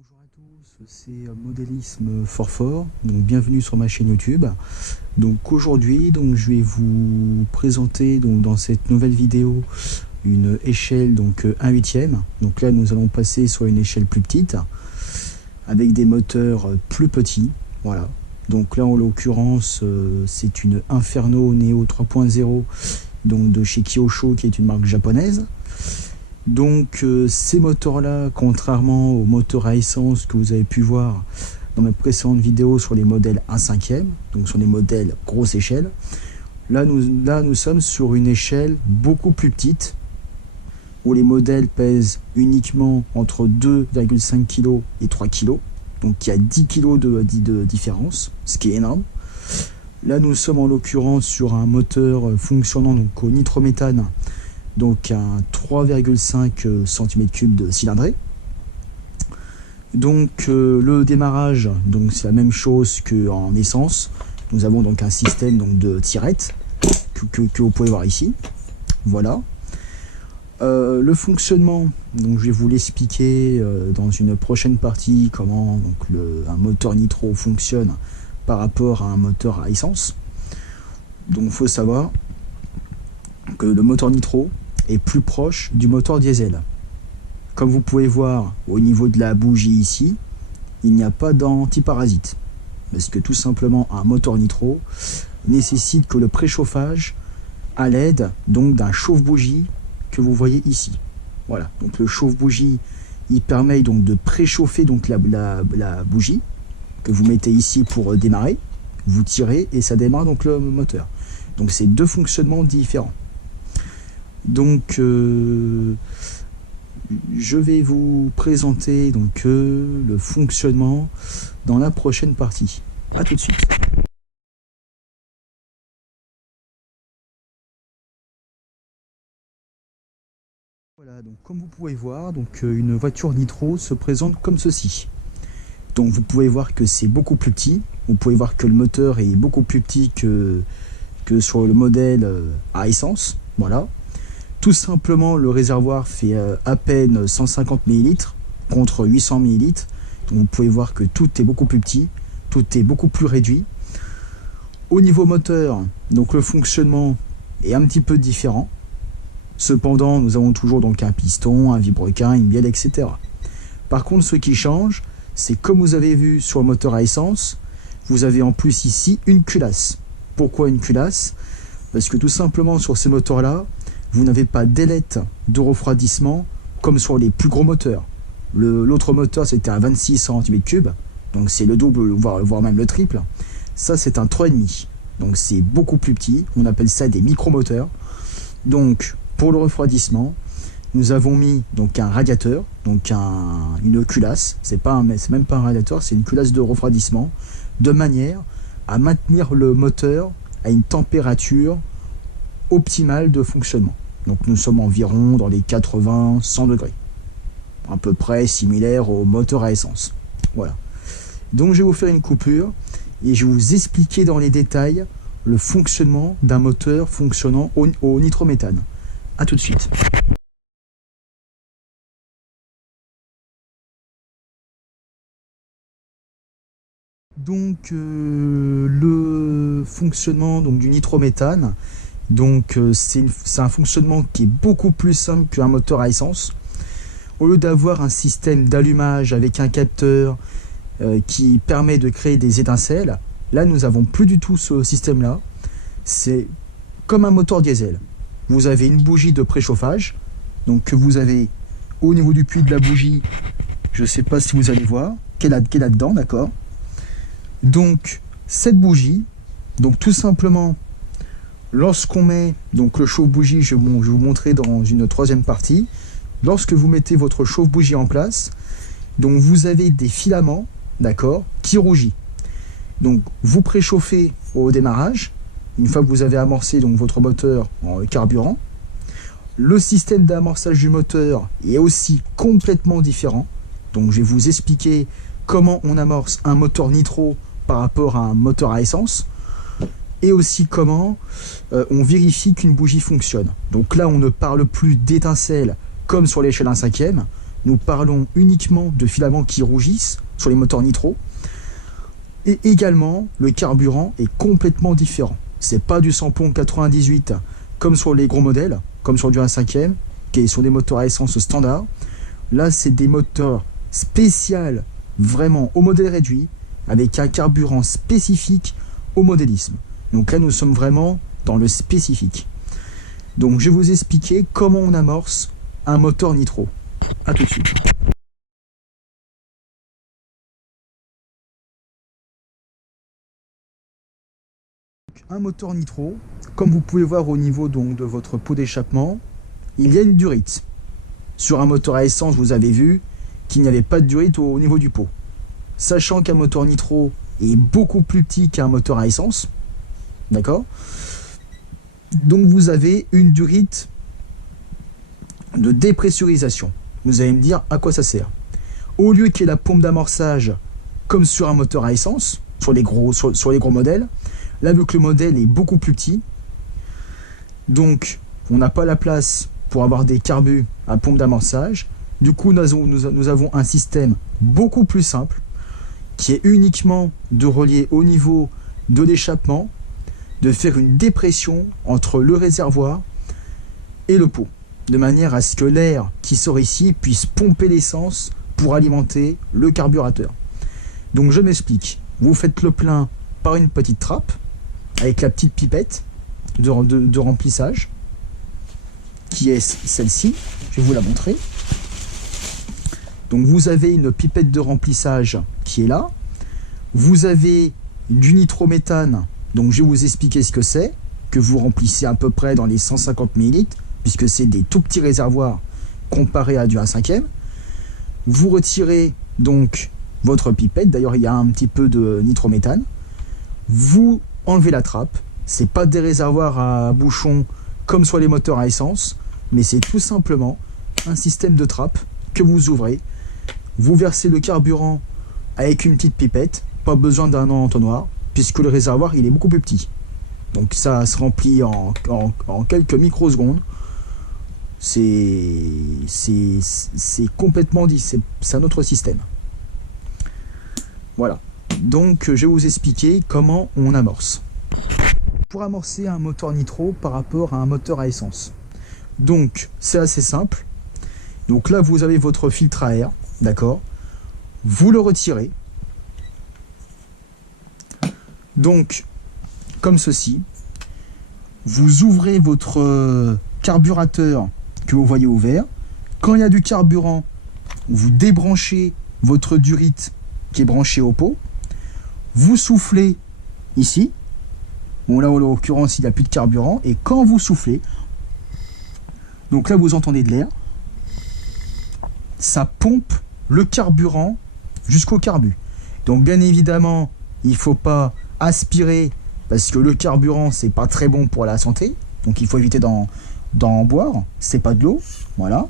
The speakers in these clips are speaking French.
Bonjour à tous, c'est Modélisme Fort Fort, donc bienvenue sur ma chaîne YouTube. Donc aujourd'hui, je vais vous présenter dans cette nouvelle vidéo une échelle 1/8. Donc là nous allons passer sur une échelle plus petite avec des moteurs plus petits. Voilà. Donc là en l'occurrence c'est une Inferno Neo 3.0 de chez Kyosho, qui est une marque japonaise. Donc ces moteurs là, contrairement aux moteurs à essence que vous avez pu voir dans mes précédentes vidéos sur les modèles 1/5, donc sur les modèles grosse échelle, là nous sommes sur une échelle beaucoup plus petite où les modèles pèsent uniquement entre 2,5 kg et 3 kg, donc il y a 10 kg de différence, ce qui est énorme. Là nous sommes en l'occurrence sur un moteur fonctionnant au nitrométhane, donc un 3,5 cm3 de cylindrée. Donc le démarrage, c'est la même chose qu'en essence. Nous avons donc un système de tirette que vous pouvez voir ici. Voilà. Le fonctionnement, je vais vous l'expliquer dans une prochaine partie, comment un moteur nitro fonctionne par rapport à un moteur à essence. Donc il faut savoir que le moteur nitro est plus proche du moteur diesel. Comme vous pouvez voir au niveau de la bougie ici, il n'y a pas d'antiparasite, parce que tout simplement un moteur nitro nécessite que le préchauffage à l'aide d'un chauffe-bougie que vous voyez ici. Voilà, donc le chauffe-bougie il permet de préchauffer la bougie que vous mettez ici pour démarrer. Vous tirez et ça démarre le moteur. Donc c'est deux fonctionnements différents. Donc je vais vous présenter le fonctionnement dans la prochaine partie. A tout de suite. Voilà, donc comme vous pouvez voir, une voiture nitro se présente comme ceci. Donc vous pouvez voir que c'est beaucoup plus petit. Vous pouvez voir que le moteur est beaucoup plus petit que sur le modèle à essence. Voilà. Tout simplement, le réservoir fait à peine 150 ml contre 800 ml. Donc vous pouvez voir que tout est beaucoup plus petit, tout est beaucoup plus réduit. Au niveau moteur, le fonctionnement est un petit peu différent. Cependant, nous avons toujours un piston, un vilebrequin, une bielle, etc. Par contre, ce qui change, c'est comme vous avez vu sur le moteur à essence, vous avez en plus ici une culasse. Pourquoi une culasse? Parce que tout simplement sur ces moteurs-là, vous n'avez pas d'ailette de refroidissement comme sur les plus gros moteurs. L'autre moteur c'était un 26 cm3, donc c'est le double, voire même le triple. Ça c'est un 3,5, donc c'est beaucoup plus petit, on appelle ça des micromoteurs. Donc pour le refroidissement, nous avons mis un radiateur, une culasse, c'est même pas un radiateur, c'est une culasse de refroidissement, de manière à maintenir le moteur à une température optimale de fonctionnement. Donc nous sommes environ dans les 80-100 degrés, à peu près similaire au moteur à essence. Voilà. Donc je vais vous faire une coupure et je vais vous expliquer dans les détails le fonctionnement d'un moteur fonctionnant au nitrométhane. A tout de suite. Donc le fonctionnement du nitrométhane, c'est un fonctionnement qui est beaucoup plus simple qu'un moteur à essence. Au lieu d'avoir un système d'allumage avec un capteur qui permet de créer des étincelles, là nous n'avons plus du tout ce système là. C'est comme un moteur diesel. Vous avez une bougie de préchauffage, que vous avez au niveau du puits de la bougie. Je ne sais pas si vous allez voir qu'elle est là-dedans, d'accord. Donc cette bougie, tout simplement, lorsqu'on met le chauffe-bougie, je vais vous montrer dans une troisième partie. Lorsque vous mettez votre chauffe-bougie en place, vous avez des filaments, d'accord, qui rougit. Donc vous préchauffez au démarrage. Une fois que vous avez amorcé votre moteur en carburant, le système d'amorçage du moteur est aussi complètement différent. Donc je vais vous expliquer comment on amorce un moteur nitro par rapport à un moteur à essence, et aussi comment on vérifie qu'une bougie fonctionne. Donc là on ne parle plus d'étincelles comme sur l'échelle 1/5, nous parlons uniquement de filaments qui rougissent sur les moteurs nitro. Et également, le carburant est complètement différent. C'est pas du samplon 98 comme sur les gros modèles, comme sur du 1/5e, qui est sur des moteurs à essence standard. Là, c'est des moteurs spéciaux, vraiment au modèle réduit, avec un carburant spécifique au modélisme. Donc là, nous sommes vraiment dans le spécifique. Donc, je vais vous expliquer comment on amorce un moteur nitro. A tout de suite. Un moteur nitro, comme vous pouvez voir au niveau donc, de votre pot d'échappement, il y a une durite. Sur un moteur à essence, vous avez vu qu'il n'y avait pas de durite au niveau du pot. Sachant qu'un moteur nitro est beaucoup plus petit qu'un moteur à essence, d'accord? Donc vous avez une durite de dépressurisation. Vous allez me dire à quoi ça sert. Au lieu qu'il y ait la pompe d'amorçage comme sur un moteur à essence, sur les gros modèles, là vu que le modèle est beaucoup plus petit, donc on n'a pas la place pour avoir des carbus à pompe d'amorçage. Du coup, nous avons un système beaucoup plus simple qui est uniquement de relier au niveau de l'échappement, de faire une dépression entre le réservoir et le pot, de manière à ce que l'air qui sort ici puisse pomper l'essence pour alimenter le carburateur. Donc je m'explique, vous faites le plein par une petite trappe avec la petite pipette de remplissage qui est celle-ci, je vais vous la montrer. Donc vous avez une pipette de remplissage qui est là, vous avez du nitrométhane, donc je vais vous expliquer ce que c'est, que vous remplissez à peu près dans les 150 ml, puisque c'est des tout petits réservoirs comparés à du 1/5e. Vous retirez donc votre pipette, d'ailleurs il y a un petit peu de nitrométhane, vous enlevez la trappe, c'est pas des réservoirs à bouchon comme sur les moteurs à essence, mais c'est tout simplement un système de trappe que vous ouvrez, vous versez le carburant avec une petite pipette, pas besoin d'un entonnoir, puisque le réservoir il est beaucoup plus petit. Donc ça se remplit en quelques microsecondes. C'est complètement dit, c'est un autre système. Voilà. Donc je vais vous expliquer comment on amorce. Pour amorcer un moteur nitro par rapport à un moteur à essence. Donc c'est assez simple. Donc là vous avez votre filtre à air, d'accord? Vous le retirez. Donc comme ceci. Vous ouvrez votre carburateur que vous voyez ouvert. Quand il y a du carburant, vous débranchez votre durite qui est branchée au pot. Vous soufflez ici. Bon là en l'occurrence il n'y a plus de carburant. Et quand vous soufflez, donc là vous entendez de l'air, ça pompe le carburant jusqu'au carbu. Donc bien évidemment il ne faut pas aspirer parce que le carburant c'est pas très bon pour la santé. Donc il faut éviter d'en boire. C'est pas de l'eau. Voilà.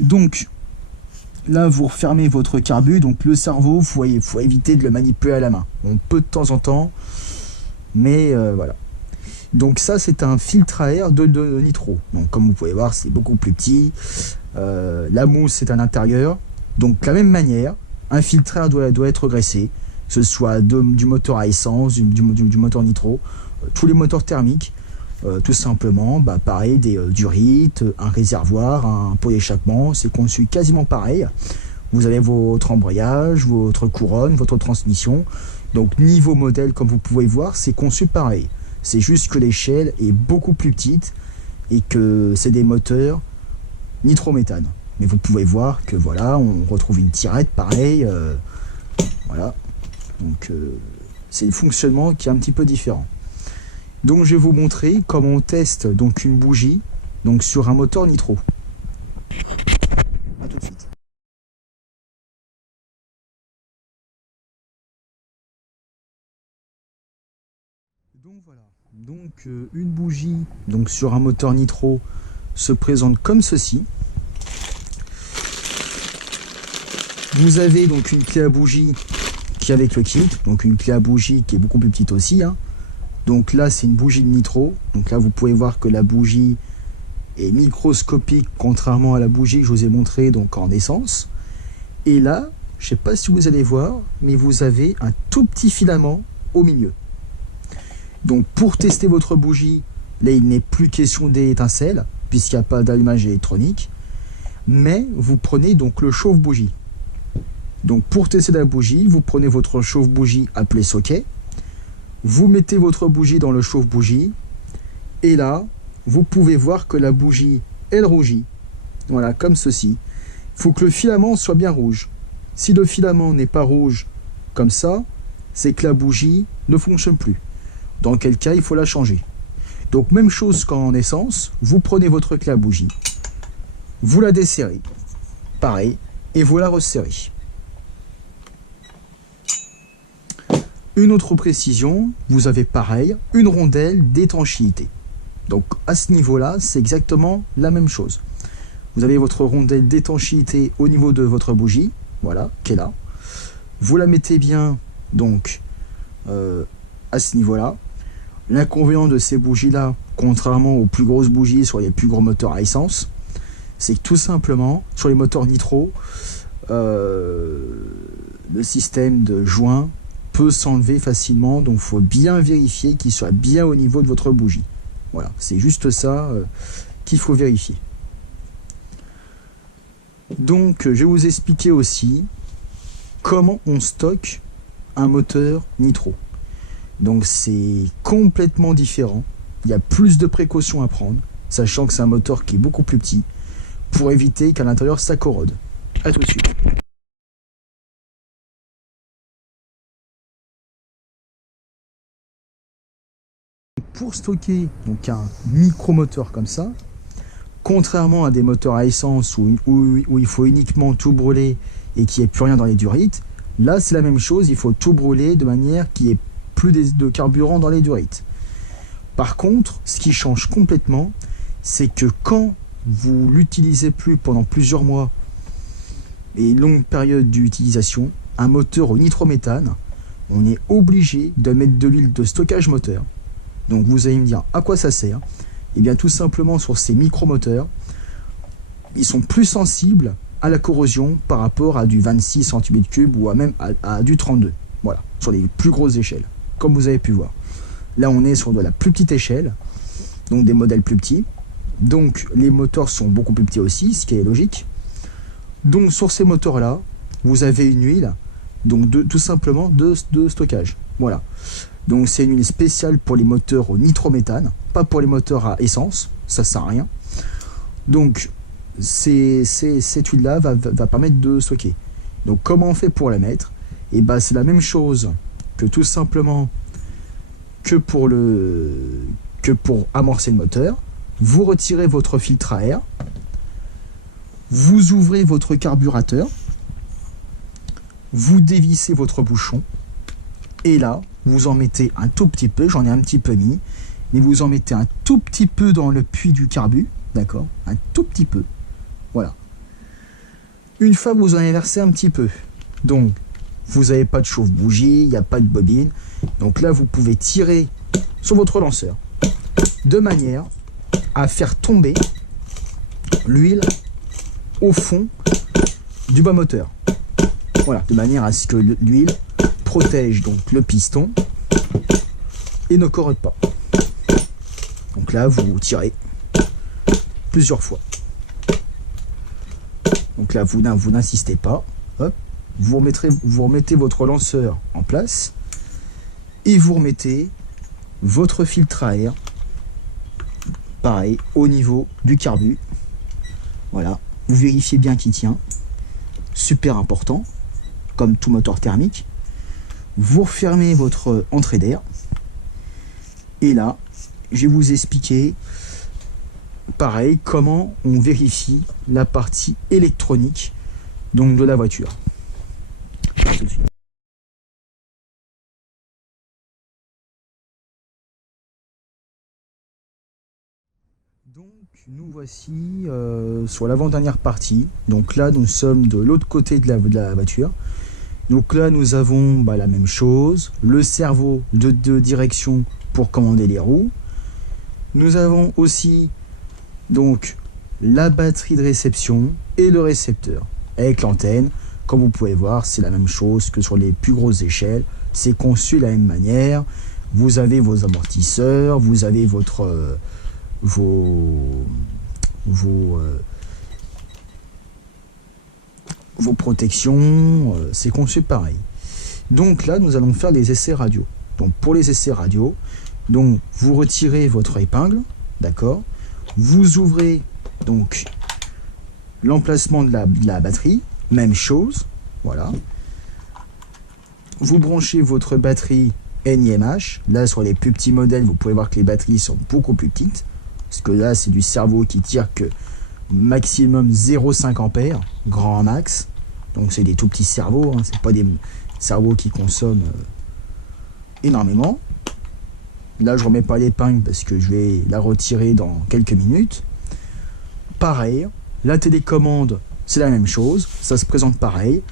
Donc là vous refermez votre carbu. Donc le cerveau, faut éviter de le manipuler à la main. On peut de temps en temps. Mais voilà. Donc ça c'est un filtre à air de nitro. Donc comme vous pouvez voir c'est beaucoup plus petit. La mousse est à l'intérieur. Donc de la même manière, un filtre à air doit être graissé. Que ce soit du moteur à essence, du moteur nitro, tous les moteurs thermiques. Tout simplement, pareil, des durites, un réservoir, un pot d'échappement, c'est conçu quasiment pareil. Vous avez votre embrayage, votre couronne, votre transmission. Donc niveau modèle, comme vous pouvez voir, c'est conçu pareil. C'est juste que l'échelle est beaucoup plus petite et que c'est des moteurs nitrométhane. Mais vous pouvez voir que voilà, on retrouve une tirette pareil. Voilà. Donc c'est le fonctionnement qui est un petit peu différent. Donc je vais vous montrer comment on teste donc une bougie donc sur un moteur nitro. A tout de suite. Donc voilà. Donc une bougie donc sur un moteur nitro se présente comme ceci. Vous avez donc une clé à bougie qui est avec le kit, donc une clé à bougie qui est beaucoup plus petite aussi, hein. Donc là c'est une bougie de nitro, donc là vous pouvez voir que la bougie est microscopique, contrairement à la bougie que je vous ai montré donc en essence. Et là, je ne sais pas si vous allez voir, mais vous avez un tout petit filament au milieu. Donc pour tester votre bougie, là il n'est plus question d'étincelles, puisqu'il n'y a pas d'allumage électronique, mais vous prenez donc le chauffe-bougie. Donc pour tester la bougie, vous prenez votre chauffe-bougie appelé socket, vous mettez votre bougie dans le chauffe-bougie, et là, vous pouvez voir que la bougie, elle rougit. Voilà, comme ceci. Il faut que le filament soit bien rouge. Si le filament n'est pas rouge comme ça, c'est que la bougie ne fonctionne plus. Dans quel cas, il faut la changer. Donc même chose qu'en essence, vous prenez votre clé à bougie, vous la desserrez, pareil, et vous la resserrez. Une autre précision, vous avez pareil, une rondelle d'étanchéité. Donc à ce niveau-là, c'est exactement la même chose. Vous avez votre rondelle d'étanchéité au niveau de votre bougie, voilà, qui est là. Vous la mettez bien, donc, à ce niveau-là. L'inconvénient de ces bougies-là, contrairement aux plus grosses bougies sur les plus gros moteurs à essence, c'est que tout simplement, sur les moteurs nitro, le système de joint peut s'enlever facilement, donc il faut bien vérifier qu'il soit bien au niveau de votre bougie. Voilà, c'est juste ça qu'il faut vérifier. Donc je vais vous expliquer aussi comment on stocke un moteur nitro. Donc c'est complètement différent, il y a plus de précautions à prendre, sachant que c'est un moteur qui est beaucoup plus petit, pour éviter qu'à l'intérieur ça corrode. A tout de suite. Pour stocker donc un micro-moteur comme ça, contrairement à des moteurs à essence où il faut uniquement tout brûler et qu'il n'y ait plus rien dans les durites, là c'est la même chose, il faut tout brûler de manière qu'il n'y ait plus de carburant dans les durites. Par contre, ce qui change complètement, c'est que quand vous l'utilisez plus pendant plusieurs mois et longue période d'utilisation, un moteur au nitrométhane, on est obligé de mettre de l'huile de stockage moteur. Donc vous allez me dire à quoi ça sert? Et bien tout simplement sur ces micromoteurs, ils sont plus sensibles à la corrosion par rapport à du 26 cm3 ou même à du 32. Voilà, sur les plus grosses échelles, comme vous avez pu voir. Là on est sur de la plus petite échelle, donc des modèles plus petits. Donc les moteurs sont beaucoup plus petits aussi, ce qui est logique. Donc sur ces moteurs là, vous avez une huile, donc tout simplement de stockage. Voilà. Donc c'est une huile spéciale pour les moteurs au nitrométhane, pas pour les moteurs à essence, ça sert à rien. Donc cette huile là va permettre de stocker. Donc comment on fait pour la mettre? Et ben c'est la même chose que tout simplement que pour amorcer le moteur. Vous retirez votre filtre à air, vous ouvrez votre carburateur, vous dévissez votre bouchon, et là, vous en mettez un tout petit peu, j'en ai un petit peu mis, mais vous en mettez un tout petit peu dans le puits du carbu, d'accord? Un tout petit peu, voilà. Une fois que vous en avez versé un petit peu, donc vous n'avez pas de chauffe-bougie, il n'y a pas de bobine, donc là vous pouvez tirer sur votre lanceur, de manière à faire tomber l'huile au fond du bas moteur. Voilà, de manière à ce que l'huile protège donc le piston et ne corrode pas. Donc là, vous tirez plusieurs fois. Donc là, vous n'insistez pas. Hop, vous remettez votre lanceur en place et vous remettez votre filtre à air, pareil, au niveau du carbu. Voilà, vous vérifiez bien qu'il tient. Super important, comme tout moteur thermique. Vous refermez votre entrée d'air. Et là, je vais vous expliquer, pareil, comment on vérifie la partie électronique donc de la voiture. À tout de suite. Donc nous voici sur l'avant-dernière partie. Donc là nous sommes de l'autre côté de la voiture. Donc là nous avons la même chose, le cerveau de direction pour commander les roues. Nous avons aussi Donc la batterie de réception et le récepteur. Avec l'antenne, comme vous pouvez voir, c'est la même chose que sur les plus grosses échelles. C'est conçu de la même manière. Vous avez vos amortisseurs, vous avez vos protections, c'est conçu pareil. Donc là, nous allons faire les essais radio. Donc pour les essais radio, donc vous retirez votre épingle, d'accord. Vous ouvrez donc l'emplacement de la batterie, même chose, voilà. Vous branchez votre batterie NiMH. Là, sur les plus petits modèles, vous pouvez voir que les batteries sont beaucoup plus petites, parce que là, c'est du cerveau qui tire que maximum 0,5 ampères, grand max. Donc c'est des tout petits cerveaux, hein, c'est pas des cerveaux qui consomment énormément. Là, je remets pas l'épingle parce que je vais la retirer dans quelques minutes. Pareil, la télécommande, c'est la même chose, ça se présente pareil.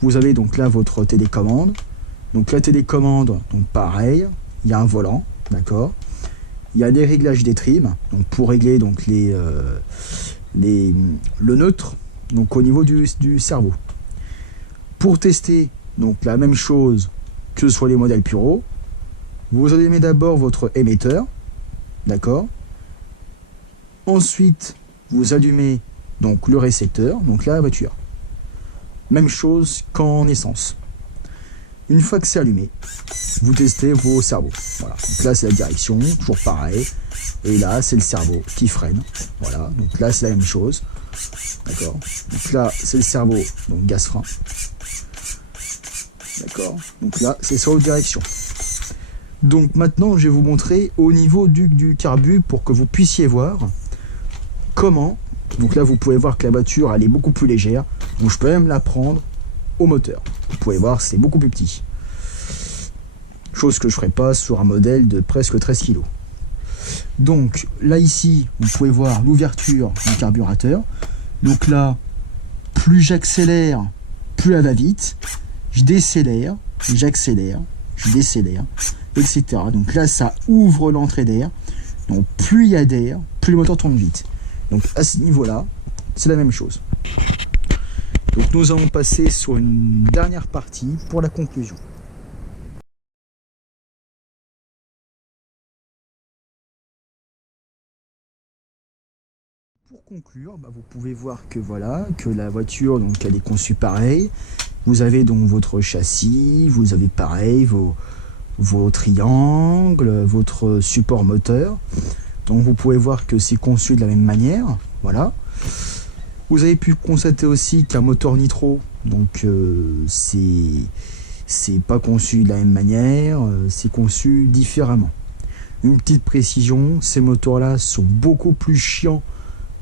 Vous avez donc là votre télécommande. Donc la télécommande, donc pareil, il y a un volant, d'accord. Il y a des réglages des trims, donc pour régler donc le neutre, donc au niveau du cerveau. Pour tester donc la même chose que sur les modèles Puro, vous allumez d'abord votre émetteur, d'accord. Ensuite, vous allumez donc le récepteur, donc la voiture. Même chose qu'en essence. Une fois que c'est allumé, vous testez vos cerveaux. Voilà. Donc là, c'est la direction, toujours pareil. Et là, c'est le cerveau qui freine. Voilà. Donc là, c'est la même chose. D'accord. Donc là, c'est le cerveau, donc gaz-frein. D'accord. Donc là, c'est sur haute direction. Donc maintenant, je vais vous montrer au niveau du carbu pour que vous puissiez voir comment. Donc là, vous pouvez voir que la voiture, elle est beaucoup plus légère. Donc je peux même la prendre au moteur. Vous pouvez voir, c'est beaucoup plus petit. Chose que je ne ferai pas sur un modèle de presque 13 kg. Donc là, ici, vous pouvez voir l'ouverture du carburateur. Donc là, plus j'accélère, plus elle va vite. Je décélère, j'accélère, je décélère, etc. Donc là, ça ouvre l'entrée d'air. Donc plus il y a d'air, plus le moteur tourne vite. Donc à ce niveau-là, c'est la même chose. Donc nous allons passer sur une dernière partie pour la conclusion. Pour conclure, vous pouvez voir que voilà, que la voiture donc elle est conçue pareil. Vous avez donc votre châssis, vous avez pareil vos triangles, votre support moteur. Donc vous pouvez voir que c'est conçu de la même manière, voilà. Vous avez pu constater aussi qu'un moteur nitro, donc c'est pas conçu de la même manière, c'est conçu différemment. Une petite précision, ces moteurs-là sont beaucoup plus chiants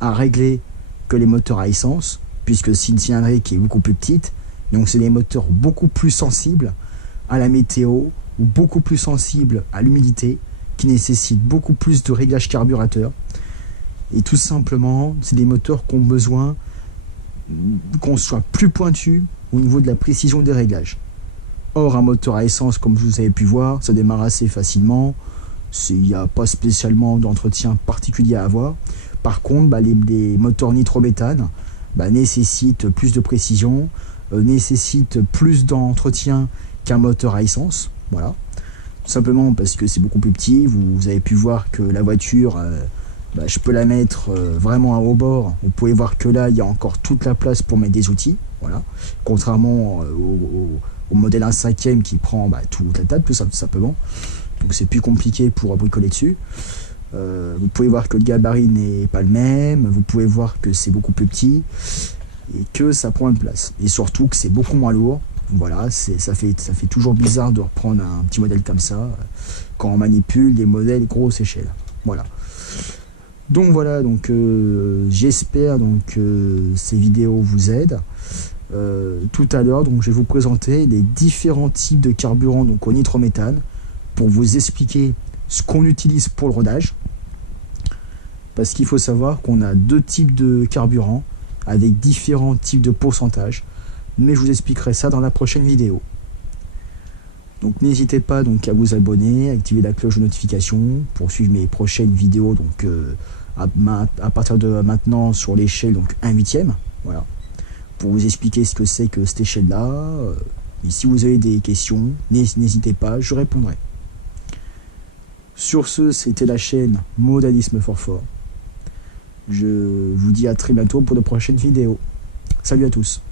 à régler que les moteurs à essence, puisque c'est une cylindrée qui est beaucoup plus petite, donc c'est des moteurs beaucoup plus sensibles à la météo, ou beaucoup plus sensibles à l'humidité, qui nécessitent beaucoup plus de réglage carburateur. Et tout simplement, c'est des moteurs qui ont besoin qu'on soit plus pointu au niveau de la précision des réglages. Or, un moteur à essence, comme vous avez pu voir, ça démarre assez facilement. Il n'y a pas spécialement d'entretien particulier à avoir. Par contre, les moteurs nitrométhane nécessitent plus de précision, nécessitent plus d'entretien qu'un moteur à essence. Voilà. Tout simplement parce que c'est beaucoup plus petit. Vous avez pu voir que la voiture, je peux la mettre vraiment à haut bord. Vous pouvez voir que là, il y a encore toute la place pour mettre des outils. Voilà. Contrairement au modèle 1/5 qui prend toute la table, tout simplement. Donc c'est plus compliqué pour bricoler dessus. Vous pouvez voir que le gabarit n'est pas le même. Vous pouvez voir que c'est beaucoup plus petit et que ça prend une place. Et surtout que c'est beaucoup moins lourd. Voilà, ça fait toujours bizarre de reprendre un petit modèle comme ça quand on manipule des modèles grosse échelle. Voilà. Donc voilà, j'espère que ces vidéos vous aident. Tout à l'heure, je vais vous présenter les différents types de carburants donc au nitrométhane pour vous expliquer ce qu'on utilise pour le rodage. Parce qu'il faut savoir qu'on a deux types de carburants avec différents types de pourcentages. Mais je vous expliquerai ça dans la prochaine vidéo. Donc n'hésitez pas à vous abonner, à activer la cloche de notification pour suivre mes prochaines vidéos à partir de maintenant sur l'échelle, donc 1/8, voilà, pour vous expliquer ce que c'est que cette échelle-là. Et si vous avez des questions, n'hésitez pas, je répondrai. Sur ce, c'était la chaîne Modalisme Fort Fort. Je vous dis à très bientôt pour de prochaines vidéos. Salut à tous.